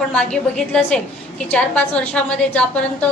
आपण मागे बघितलं असेल की चार पाच वर्षामध्ये ज्यापर्यंत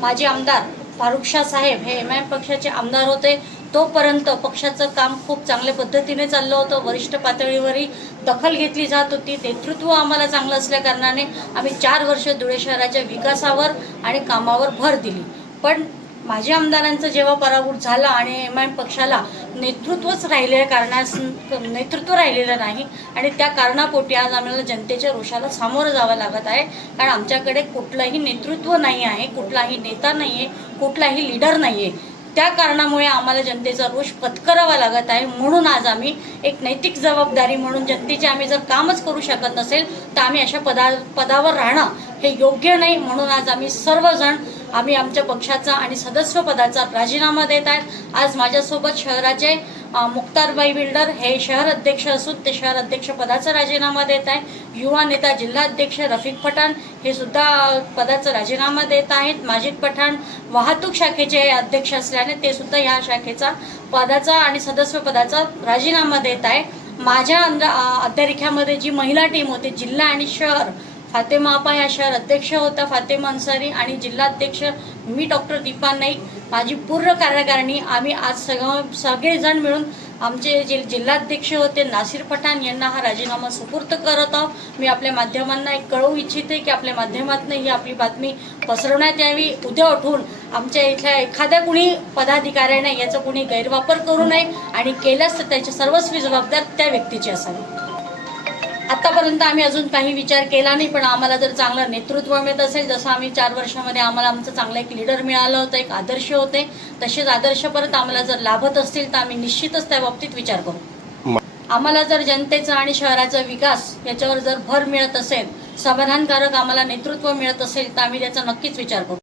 माजी आमदार फारुख शाह साहेब हे एम आय एम पक्षाचे आमदार होते. तोपर्यंत पक्षाचं काम खूप चांगल्या पद्धतीने चाललं होतं. वरिष्ठ पातळीवरही दखल घेतली जात होती. नेतृत्व आम्हाला चांगलं असल्याकारणाने आम्ही चार वर्ष धुळे शहराच्या विकासावर आणि कामावर भर दिली. पण माझ्या आमदारांचं जेव्हा पराभूत झाला आणि एम आय एम पक्षाला नेतृत्वच राहिलेल्या कारणास नेतृत्व राहिलेलं नाही आणि त्या कारणापोटी आज आम्हाला जनतेच्या रोषाला सामोरं जावं लागत आहे. कारण आमच्याकडे कुठलंही नेतृत्व नाही आहे कुठलाही नेता नाही आहे कुठलाही लीडर नाही आहे. त्या कारणामुळे आम्हाला जनतेचा रोष पत्करावा लागत आहे. म्हणून आज आम्ही एक नैतिक जबाबदारी म्हणून जनतेचे आम्ही जर कामच करू शकत नसेल तर आम्ही अशा पदा पदावर राहणं हे योग्य नाही. म्हणून आज आम्ही सर्वजण आम्ही आमच्या पक्षाचा आणि सदस्य पदाचा राजीनामा देत आहेत. आज माझ्यासोबत शहराचे मुक्तारबाई बिल्डर हे शहर अध्यक्ष असून ते शहर अध्यक्ष पदाचा राजीनामा देत आहे युवा नेता जिल्हाध्यक्ष रफिक पठाण हे सुद्धा पदाचा राजीनामा देत आहेत. माजिद पठाण वाहतूक शाखेचे अध्यक्ष असल्याने ते सुद्धा ह्या शाखेचा पदाचा आणि सदस्य पदाचा राजीनामा देत आहे माझ्या अंद- अध्यक्षामध्ये जी महिला टीम होती जिल्हा आणि शहर फातेमा आपा या शहर अध्यक्ष होता फातेमा अन्सारी आणि जिल्हाध्यक्ष मी डॉक्टर दीपा नाईक. माझी पूर्ण कार्यकारिणी आम्ही आज सगळं सगळेजण मिळून आमचे जे जिल्हाध्यक्ष होते नासिर पठाण यांना हा राजीनामा सुपूर्त करत आहोत. मी आपल्या माध्यमांना एक कळवू इच्छिते की आपल्या माध्यमातून ही आपली बातमी पसरवण्यात यावी. उद्या उठून आमच्या इथल्या एखाद्या कुणी पदाधिकाऱ्याने याचा कुणी गैरवापर करू नये आणि केल्यास तर त्याची सर्वस्वी जबाबदार त्या व्यक्तीची असावी. आतापर्यंत आम्ही अजून काही विचार केला नाही पण आम्हाला जर चांगलं नेतृत्व मिळत असेल जसं आम्ही चार वर्षामध्ये आम्हाला आमचं चांगलं एक लीडर मिळालं होतं एक आदर्श होते तसेच आदर्श परत आम्हाला जर लाभत असतील तर आम्ही निश्चितच त्या बाबतीत विचार करू. आम्हाला जर जनतेचा आणि शहराचा विकास याच्यावर जर भर मिळत असेल समाधानकारक आम्हाला नेतृत्व मिळत असेल तर आम्ही त्याचा नक्कीच विचार करू.